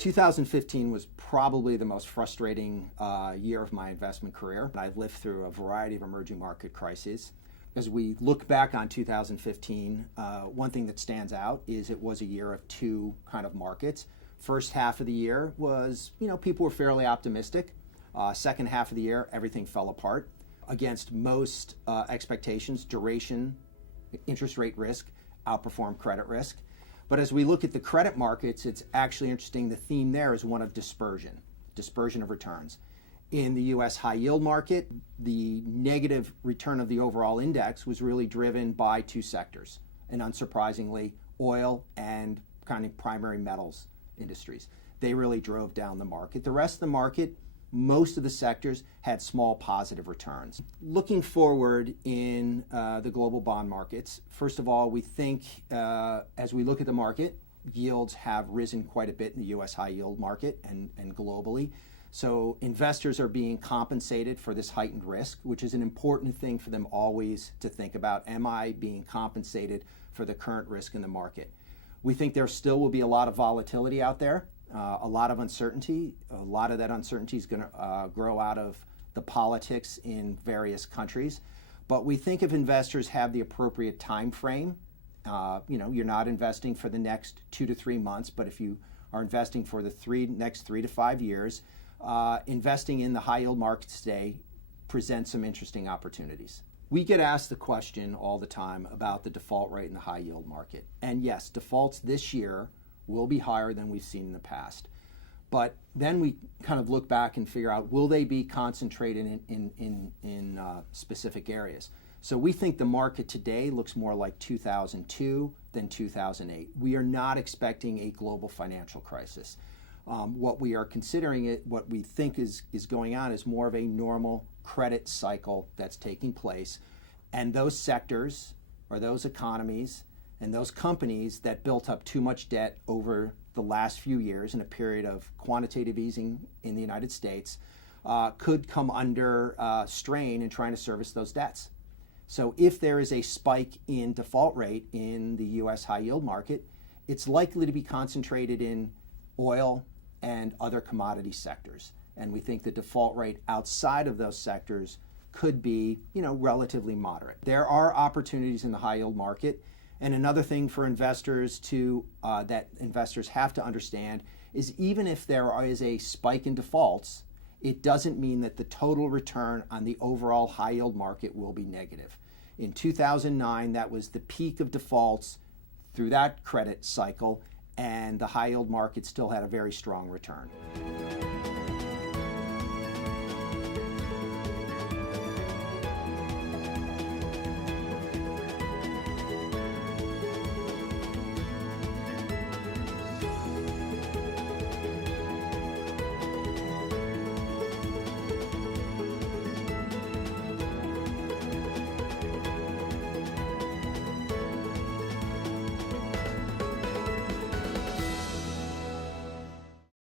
2015 was probably the most frustrating year of my investment career. I've lived through a variety of emerging market crises. As we look back on 2015, one thing that stands out is it was a year of two kind of markets. First half of the year was, people were fairly optimistic. Second half of the year, everything fell apart. Against most expectations, duration, interest rate risk outperformed credit risk. But as we look at the credit markets, it's actually interesting. The theme there is one of dispersion of returns. In the U.S. high yield market, the negative return of the overall index was really driven by two sectors, and unsurprisingly, oil and kind of primary metals industries. They really drove down the market. The rest of the market, most of the sectors had small positive returns. Looking forward in the global bond markets, first of all, we think as we look at the market, yields have risen quite a bit in the U.S. high yield market and globally. So investors are being compensated for this heightened risk, which is an important thing for them always to think about. Am I being compensated for the current risk in the market? We think there still will be a lot of volatility out there. A lot of uncertainty. A lot of that uncertainty is going to grow out of the politics in various countries. But we think if investors have the appropriate time frame, you're not investing for the next 2 to 3 months, but if you are investing for the next 3 to 5 years, investing in the high yield markets today presents some interesting opportunities. We get asked the question all the time about the default rate in the high yield market. And yes, defaults this year will be higher than we've seen in the past. But then we kind of look back and figure out, will they be concentrated in specific areas? So we think the market today looks more like 2002 than 2008. We are not expecting a global financial crisis. What we are considering, what we think is going on is more of a normal credit cycle that's taking place. And those sectors or those economies and those companies that built up too much debt over the last few years in a period of quantitative easing in the United States could come under strain in trying to service those debts. So if there is a spike in default rate in the U.S. high yield market, it's likely to be concentrated in oil and other commodity sectors. And we think the default rate outside of those sectors could be, relatively moderate. There are opportunities in the high yield market. And another thing for investors that investors have to understand is even if there is a spike in defaults, it doesn't mean that the total return on the overall high yield market will be negative. In 2009, that was the peak of defaults through that credit cycle, and the high yield market still had a very strong return.